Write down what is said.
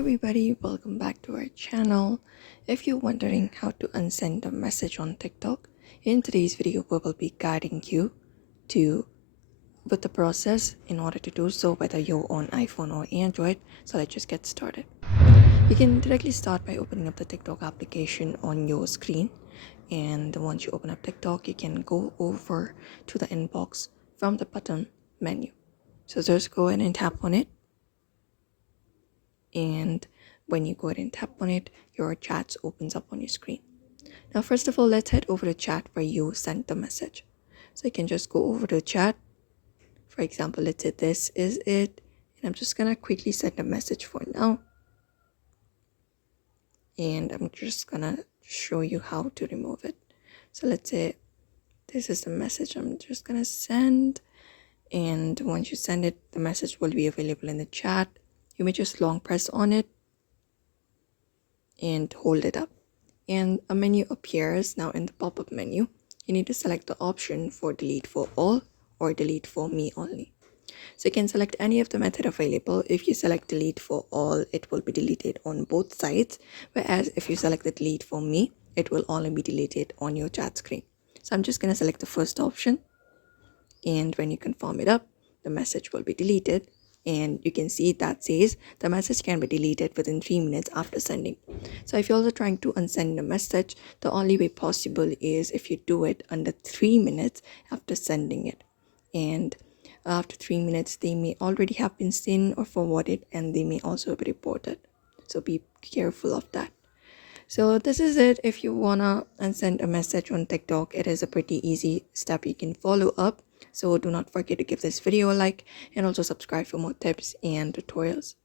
everybody, welcome back to our channel. If you're wondering how to unsend a message on TikTok, in today's video we will be guiding you to with the process in order to do so, whether you're on iPhone or Android. So let's just get started. You can directly start by opening up the TikTok application on your screen, and once you open up TikTok, you can go over to the inbox from the button menu. So just go ahead and tap on it, and when you go ahead and tap on it, your chats opens up on your screen. Now first of all, let's head over to chat where you sent the message. So you can just go over to chat. For example, let's say this is it, and I'm just gonna quickly send a message for now, and I'm just gonna show you how to remove it. So let's say this is the message I'm just gonna send, and once you send it, the message will be available in the chat. You may just long press on it and hold it up, and a menu appears. Now in the pop-up menu, you need to select the option for delete for all or delete for me only. So you can select any of the method available. If you select delete for all, it will be deleted on both sides, whereas if you select the delete for me, it will only be deleted on your chat screen. So I'm just going to select the first option, and when you confirm it up, the message will be deleted, and you can see that says the message can be deleted within 3 minutes after sending. So if you're also trying to unsend a message, the only way possible is if you do it under 3 minutes after sending it, and after 3 minutes they may already have been seen or forwarded, and they may also be reported, so be careful of that. So this is it. If you wanna send a message on TikTok, it is a pretty easy step you can follow up. So do not forget to give this video a like and also subscribe for more tips and tutorials.